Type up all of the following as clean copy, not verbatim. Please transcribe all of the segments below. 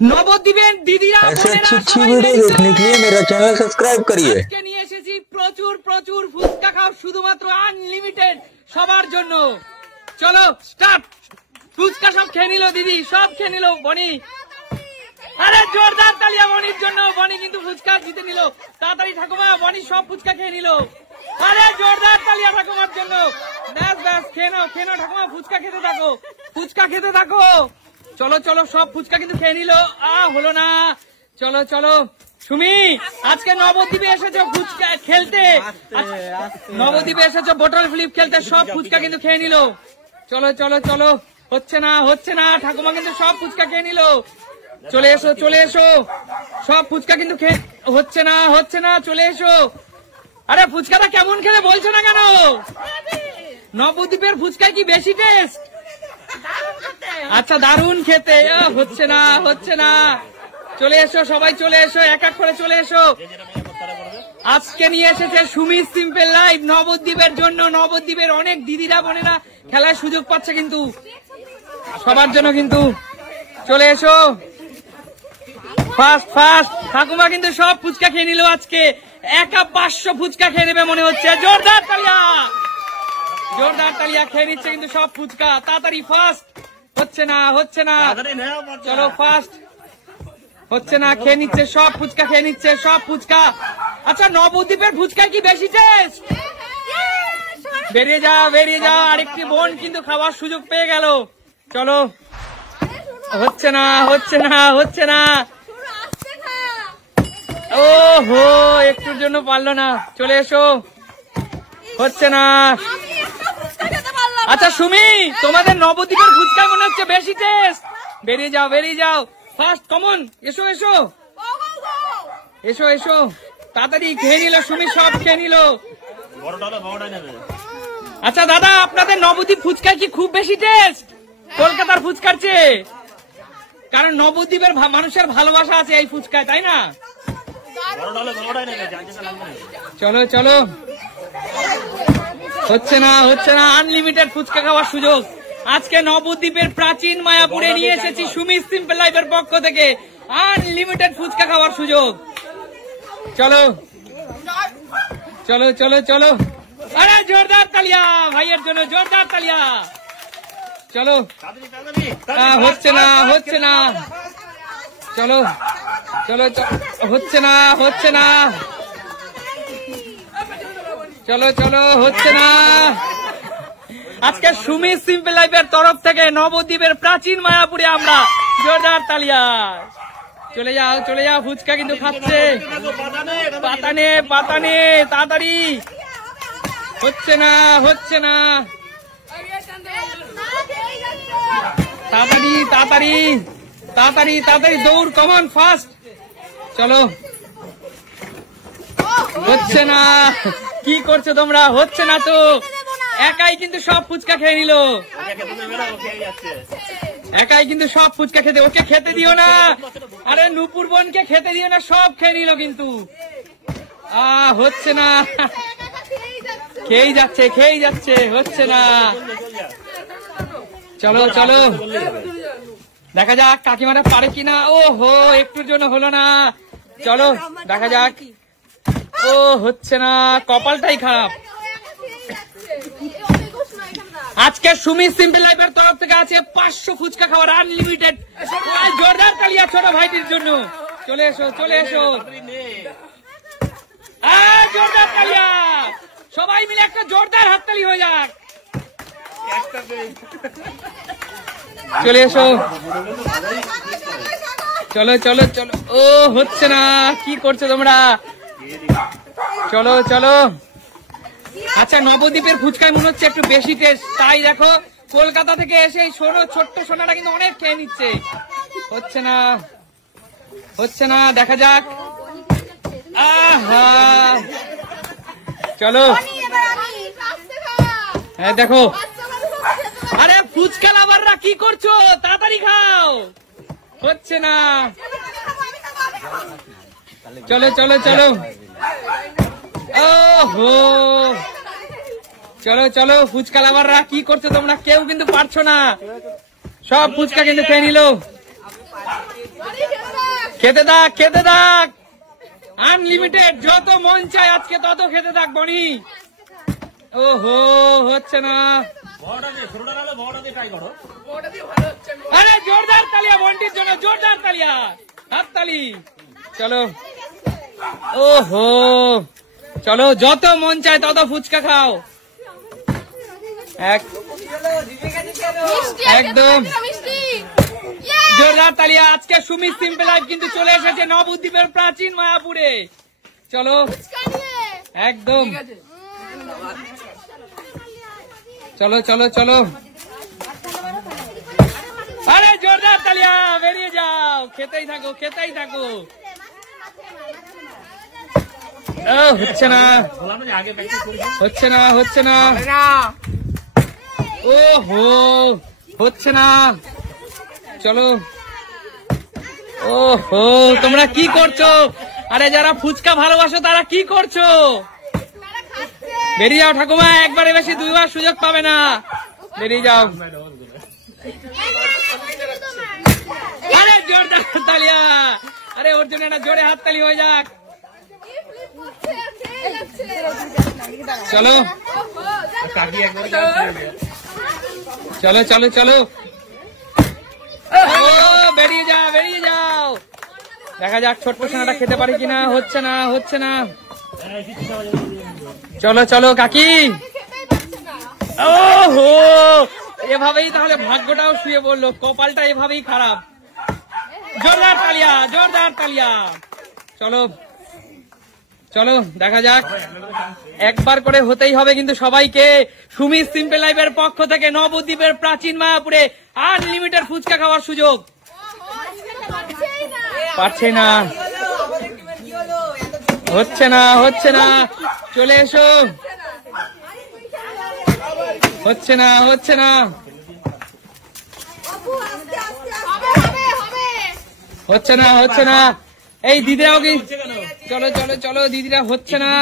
নবদ্বীপের দিদিরা ऐसे अच्छी अच्छी वीडियो देखने के लिए मेरा चैनल सब्सक्राइब करिए। আজকে নিয়ে এসেছি প্রচুর প্রচুর ফুচকা খাও, শুধুমাত্র আনলিমিটেড সবার জন্য। চলো স্টার্ট। ফুচকা সব খেয়ে নিল দিদি, সব খেয়ে নিল। বনি, আরে জোরদার তালিয়া বনির জন্য। বনি কিন্তু ফুচকা জিতে নিল। তাড়াতাড়ি ঠাকুমা, বনি সব ফুচকা খেয়ে নিল। আরে জোরদার তালিয়া ঠাকুমার জন্য। ব্যাস ব্যাস, খেয়ে নাও খেয়ে নাও ঠাকুমা, ফুচকা খেতে থাকো, ফুচকা খেতে থাকো। চলো চলো, সব ফুচকা কিন্তু খেয়ে নিল। হলো না। চলো চলো সুমি, আজকে নবদ্বীপে এসেছো ফুচকা খেলতে, নবদ্বীপে এসেছো বোতল ফ্লিপ খেলতে, সব ফুচকা কিন্তু খেয়ে নিল। চলো চলো চলো, হচ্ছে না হচ্ছে না, ঠাকুমা কিন্তু সব ফুচকা খেয়ে নিল। চলে এসো চলে এসো, সব ফুচকা কিন্তু হচ্ছে না হচ্ছে না, চলে এসো। আরে ফুচকাটা কেমন খেলে বলছো না কেন? নবদ্বীপের ফুচকা কি বেশি টেস্ট? আচ্ছা দারুণ খেতে। হচ্ছে না হচ্ছে না, চলে এসো সবাই, চলে এসো, এক এক করে চলে এসো। আজকে নিয়ে এসেছে সুমি সিম্পল লাইফ নবদ্বীপের জন্য। নবদ্বীপের অনেক দিদিরা বোনেরা খেলার সুযোগ পাচ্ছে কিন্তু, সবার জন্য কিন্তু। চলে এসো ফাস্ট ফাস্ট। ঠাকুমা কিন্তু সব ফুচকা খেয়ে নিল আজকে। একা 500 ফুচকা খেয়ে নেবে মনে হচ্ছে। জোরদার তালিয়া, জোরদার তালিয়া। খেয়ে নিচ্ছে কিন্তু সব ফুচকা। তাড়াতাড়ি ফাস্ট। হচ্ছে না হচ্ছে না, চলো ফাস্ট। হচ্ছে না, খেয়ে নিচ্ছে সব ফুচকা, খেয়ে নিচ্ছে সব ফুচকা। আচ্ছা নবদ্বীপের ফুচকা কি বেশি টেস্ট? বেরিয়ে যাও বেরিয়ে যাও, আরেকটি বোন কিন্তু খাওয়ার সুযোগ পেয়ে গেল। চলো, হচ্ছে না হচ্ছে না হচ্ছে না। ও হো, একটুর জন্য পারলো না। চলে এসো, হচ্ছে না। আচ্ছা সুমি, তোমাদের নবদ্বীপের ফুচকা মনে হচ্ছে বেশি টেস্ট। বেরিয়ে যাও বেরিয়ে যাও, ফার্স্ট কমন। এসো এসো এসো এসো, তাড়াতাড়ি। খেয়ে নিল সুমি, সব খেয়ে নিল। আচ্ছা দাদা, আপনাদের নবদ্বীপ ফুচকা কি খুব বেশি টেস্ট কলকাতার ফুচকার চেয়ে? কারণ নবদ্বীপের মানুষের ভালোবাসা আছে এই ফুচকায়, তাই না? চলো চলো, হচ্ছে না হচ্ছে না, আনলিমিটেড ফুচকা খাওয়ার সুযোগ। আজকে নবদ্বীপের প্রাচীন মায়াপুরে নিয়ে এসেছি সুমি সিম্পল লাইফের পক্ষ থেকে আনলিমিটেড ফুচকা খাওয়ার সুযোগ। চলো চলো চলো চলো, আরে জোরদার তালিয়া ভাইয়ের জন্য, জোরদার তালিয়া। চলো, হচ্ছে না হচ্ছে না, চলো চলো, হচ্ছে না হচ্ছে না, চলো চলো, হচ্ছে না। আজকে সুমি সিম্পল লাইফের তরফ থেকে নবদ্বীপের প্রাচীন মায়াপুরে আমরা জোরদার তালিয়া। চলে যাও চলে যাও, ফুচকা কিন্তু খাচ্ছে। পাতানে পাতানে, তাড়াতাড়ি। হচ্ছে না হচ্ছে না, তাড়াতাড়ি তাড়াতাড়ি তাড়াতাড়ি তাড়াতাড়ি, দৌড়, কমন ফাস্ট। চলো, হচ্ছে না। কি করছো তোমরা? হচ্ছে না তো। একাই কিন্তু সব ফুচকা খেয়ে নিল, একাই কিন্তু সব ফুচকা খেতে। ওকে খেতে দিও না, আরে নুপুর বোনকে খেতে দিও না, সব খেয়ে নিল কিন্তু। হচ্ছে না, খেয়েই যাচ্ছে খেয়েই যাচ্ছে, হচ্ছে না। চলো চলো, দেখা যাক কাকিমারা পারে কিনা। ও হো, একটুর জন্য হলো না। চলো দেখা যাক। ও হচ্ছে না, কপালটাই খারাপ। আজকে সুমি সিম্পল লাইফের তরফ থেকে আছে 500 ফুচকা খাওয়ার আনলিমিটেড। জোরদার তালিয়া ছোট ভাইটির জন্য। চলে এসো চলে এসো, জোরদার তালিয়া। সবাই মিলে একটা জোরদার হাততালি হয়ে যাক। চলে এসো, চলো চলো চলো। ও হচ্ছে না, কি করছো তোমরা? চলো চলো। আচ্ছা নবদ্বীপের ফুচকায় মনে হচ্ছে একটু বেশি টেস্ট, তাই দেখো কলকাতা থেকে এসে এই ছোট্ট সোনাটা কিন্তু অনেক খেয়ে নিচ্ছে। হচ্ছে না হচ্ছে না, দেখা যাক। চলো, হ্যাঁ দেখো। আরে ফুচকা লাভাররা কি করছো? তাড়াতাড়ি খাও। হচ্ছে না, চলো চলো চলো। ওহো, চলো চলো, ফুচকা লাভাররা কি করছো তোমরা? কেউ কিন্তু পারছো না, সব ফুচকা কিন্তু খেয়ে নিল। খেতে থাক, খেতে থাক, আনলিমিটেড, যত মন চায় আজকে তত খেতে থাক বনি। ওহো, হচ্ছে না। আরে জোরদার তালিয়া বন্টির জন্য, জোরদার তালিয়া, হাততালি। চলো, ওহো, চলো, যত মন চায় তত ফুচকা খাও। একদম জোরদার তালিয়া। আজকে সুমিত সিম্পল লাইফ কিন্তু চলে এসেছে নবদ্বীপের প্রাচীন মায়াপুরে। চলো, একদম, চলো চলো চলো। আরে জোরদার তালিয়া, বেরিয়ে যাও, খেতেই থাকো, খেতেই থাকো। হচ্ছে না, হচ্ছে না, হচ্ছে না, ওহো, হচ্ছে না। চলো, ওহো, তোমরা কি করছো? আরে যারা ফুচকা ভালোবাসো তারা কি করছো? বেরিয়ে যাও ঠাকুমা, একবারে বেশি দুইবার সুযোগ পাবে না, বেরিয়ে যাও। আরে জোরদার তালিয়া, আরে ওর জন্য একটা জোরে হাততালি হয়ে যাক। চলো চলো চলো চলো, ও বেরিয়ে যাও, বেরিয়ে যাও। দেখা যাক ছোট্ট সোনাটা খেতে পারে কিনা। হচ্ছে না, হচ্ছে না। চলো চলো কাকি। ওহো, এভাবেই তাহলে ভাগ্যটাও শুয়ে পড়লো, কপালটা এভাবেই খারাপ। জোরদার তালিয়া, জোরদার তালিয়া। চলো চলো, দেখা যাক, একবার করে হতেই হবে কিন্তু সবাইকে। সুমিত সিম্পল লাইফের পক্ষ থেকে নবদ্বীপের প্রাচীন মায়াপুরে আনলিমিটেড ফুচকা খাওয়ার সুযোগ। পারছে না, হচ্ছে না, হচ্ছে না। চলে এসো, হচ্ছে না, হচ্ছে না, হচ্ছে না, হচ্ছে না। এই দিদিরাও কি? চলো চলো চলো, দিদিরা, হচ্ছে না।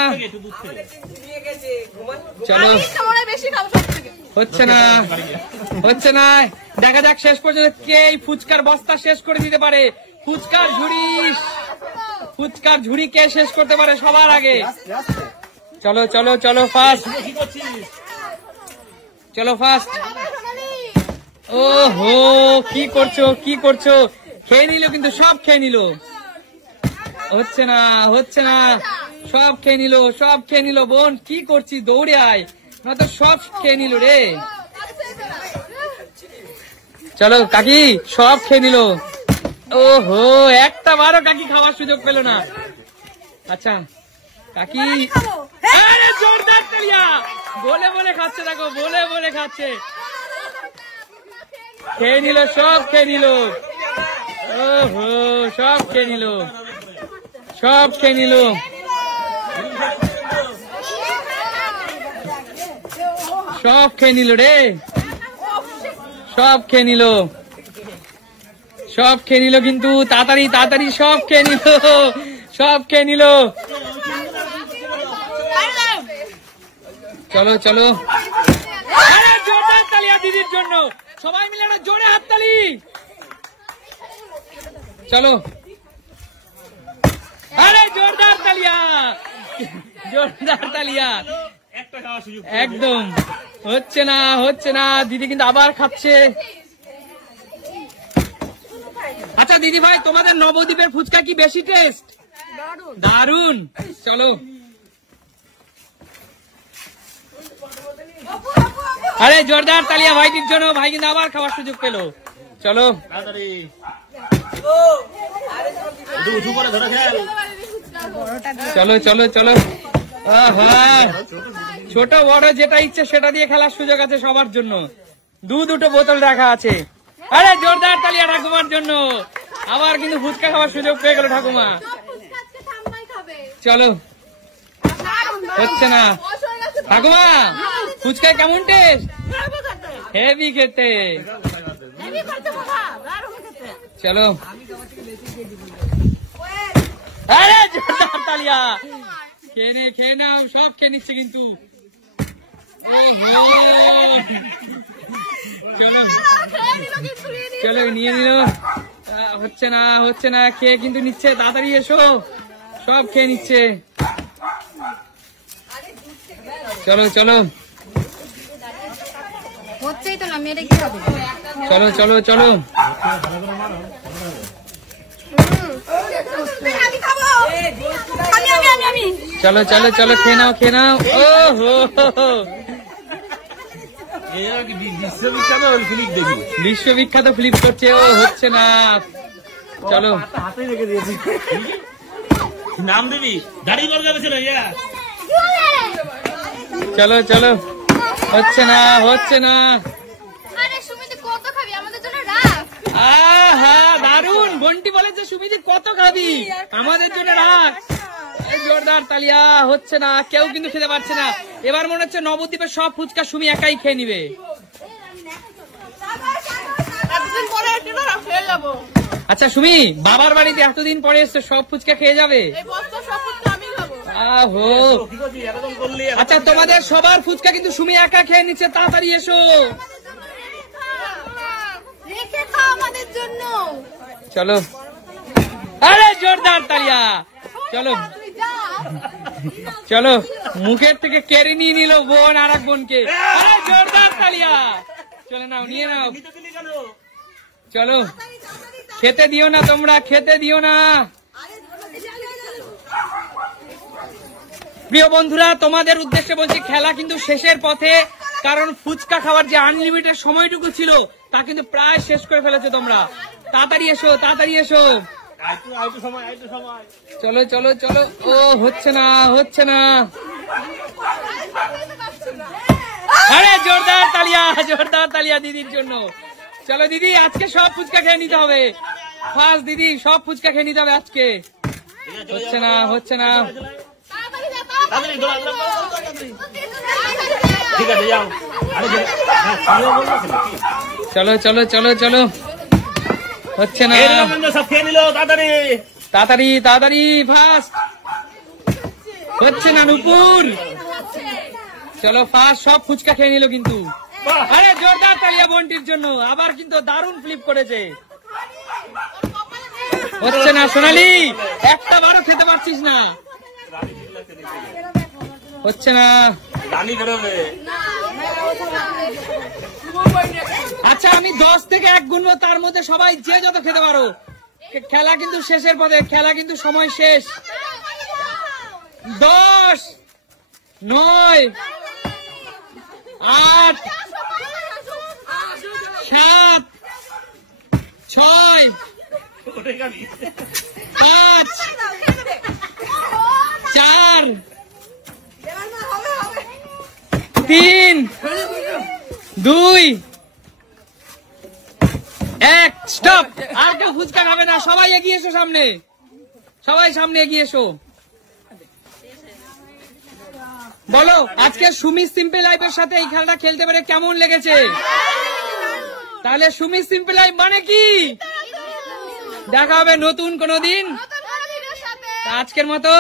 চলো, হচ্ছে না, হচ্ছে না। দেখা যাক শেষ পর্যন্ত কে এই ফুচকার বস্তা শেষ করে দিতে পারে। ফুচকার ঝুড়ি, ফুচকার ঝুড়ি কে শেষ করতে পারে সবার আগে। চলো চলো চলো, ফাস্ট, চলো ফাস্ট। ওহো, কি করছো, কি করছো? খেয়ে নিল কিন্তু, সব খেয়ে নিল। হচ্ছে না, হচ্ছে না, সব খেয়ে নিল, সব খেয়ে নিল। বোন কি করছি, দৌড়ে আয়, নয়তো সব খেয়ে নিল রে। চলো কাকি, সব খেয়ে নিল। ওহো, একটা বারও কাকি খাওয়ার সুযোগ পেল না। আচ্ছা কাকি, আরে জোরদার তালিয়া, বলে বলে খাচ্ছে, দেখো, বলে বলে খাচ্ছে। খেয়ে নিল, সব খেয়ে নিল। ওহো, সব খেয়ে নিল, সব খেয়ে নিল। সব খেয়ে নিল রে, সব খেয়ে নিল, সব খেয়ে নিল কিন্তু, তাড়াতাড়ি তাড়াতাড়ি সব খেয়ে নিল, সব খেয়ে নিল। চলো চলো, আরে জোরদার তালিয়া দিদির জন্য, সবাই মিলে একটা জোরে হাততালি। চলো, আরে জোরদার তালিয়া, জোরদার তালিয়া। একদম, হচ্ছে না, হচ্ছে না। দিদি কিন্তু আবার খাচ্ছে। আচ্ছা দিদি ভাই, তোমাদের নবদ্বীপের ফুচকা কি বেশি টেস্ট? দারুন। চলো, আরে জোরদার তালিয়া ভাইটির জন্য, ভাই কিন্তু আবার খাওয়ার সুযোগ পেল। চলো, চলো চলো চলো। ছোট বড় যেটা ইচ্ছে সেটা দিয়ে খেলার সুযোগ আছে সবার জন্য। দুটো বোতল রাখা আছে। আরে জোরদার তালিয়া ঠাকুমার জন্য, আবার কিন্তু ফুচকা খাওয়ার সুযোগ পেয়ে গেল ঠাকুমা। চলো, হচ্ছে না। ঠাকুমা, ফুচকা কেমন টেস্ট? হেভি খেতে। চলো, আরে জোরদার তালিয়া, খেয়ে নাও, সব খেয়ে নিচ্ছে কিন্তু। চলো চলো, নিয়ে নিল। হচ্ছে না হচ্ছে না, খেয়ে কিন্তু নিচ্ছে, তাড়াতাড়ি এসো, সব খেয়ে নিচ্ছে। চলো চলো হচ্ছেই তো না, মেরে কি হবে? চলো চলো চলো আমি খাবো, আমি চলো চলো চলো, খেয়ে নাও খেয়ে নাও। ও হো বিশ্ববিখ্যাত ফ্লিপ করছে, ও হচ্ছে না। চলো নাম দিবি দাঁড়িয়ে করে যাবে ছেলে। চলো চলো, হচ্ছে না হচ্ছে না। আরে সুমিত কত খাবি, আমাদের জন্য রাখ। আহা দারুন, বন্টি বলেছে সুমিদি কত খাবি, আমাদের জন্য রাখ। এই জোরদার তালিয়া। হচ্ছে না, কেউ কিন্তু খেতে পারছে না। এবার মনে হচ্ছে নবদ্বীপের সব ফুচকা সুমি একাই খেয়ে নিবে। আচ্ছা সুমি, বাবার বাড়িতে এতদিন পরে এসছে, সব ফুচকা খেয়ে যাবে? আহো, আচ্ছা তোমাদের সবার ফুচকা কিন্তু সুমি একা খেয়ে নিচ্ছে, তাড়াতাড়ি এসো। রেখে খাও আমাদের জন্য। চলো, আরে জোরদার তালিয়া। চলো তুমি যাও। চলো, মুখের থেকে কেড়ে নিয়ে নিল বোন আর এক বোনকে। আরে জোরদার তালিয়া। চলে নাও, নিয়ে নাও। চলো, খেতে দিও না তোমরা, খেতে দিও না। প্রিয় বন্ধুরা, তোমাদের উদ্দেশ্যে বলছি, খেলা কিন্তু শেষের পথে, কারণ ফুচকা খাওয়ার যে আনলিমিটেড সময়টুকু ছিল তা কিন্তু প্রায় শেষ করে ফেলেছো তোমরা। তাড়াতাড়ি এসো, তাড়াতাড়ি এসো। চলো চলো চলো। ও হচ্ছে না হচ্ছে না। আরে জোরদার তালিয়া, জোরদার তালিয়া দিদির জন্য। চলো দিদি, আজকে সব ফুচকা খেয়ে নিতে হবে। ফার্স্ট দিদি, সব ফুচকা খেয়ে নিতে হবে আজকে। হচ্ছে না হচ্ছে না। ঠিক আছে যাও। চলো চলো চলো চলো, হচ্ছে না। সব খেয়ে নিল, তাড়াতাড়ি তাড়াতাড়ি তাড়াতাড়ি, ফার্স্ট। হচ্ছে না নুপুর। চলো ফার্স্ট, সব ফুচকা খেয়ে নিল কিন্তু। আরে জোরদার তালিয়া বন্টির জন্য, আবার কিন্তু দারুণ ফ্লিপ করেছে। হচ্ছে না সোনালি, একটা বারও খেতে পারছিস না। হচ্ছে না। রানী বেরোবে। আচ্ছা আমি 10 থেকে 1 গুনবো, তার মধ্যে সবাই যে যত খেতে পারো। খেলা কিন্তু শেষের পথে, খেলা কিন্তু সময় শেষ। 10, 9, 8, 7, 6, 5, 4, 3, 2, 1, স্টপ। আর কেউ ফুচকা খাবে না, সবাই এগিয়ে এসো সামনে, সবাই সামনে এগিয়ে এসো। বলো আজকে সুমি সিম্পল লাইফের সাথে এই খেলাটা খেলতে পেরে কেমন লেগেছে? তাহলে সুমি সিম্পল লাইফ মানে কি? দেখা হবে নতুন কোনো দিন। আজকের মতো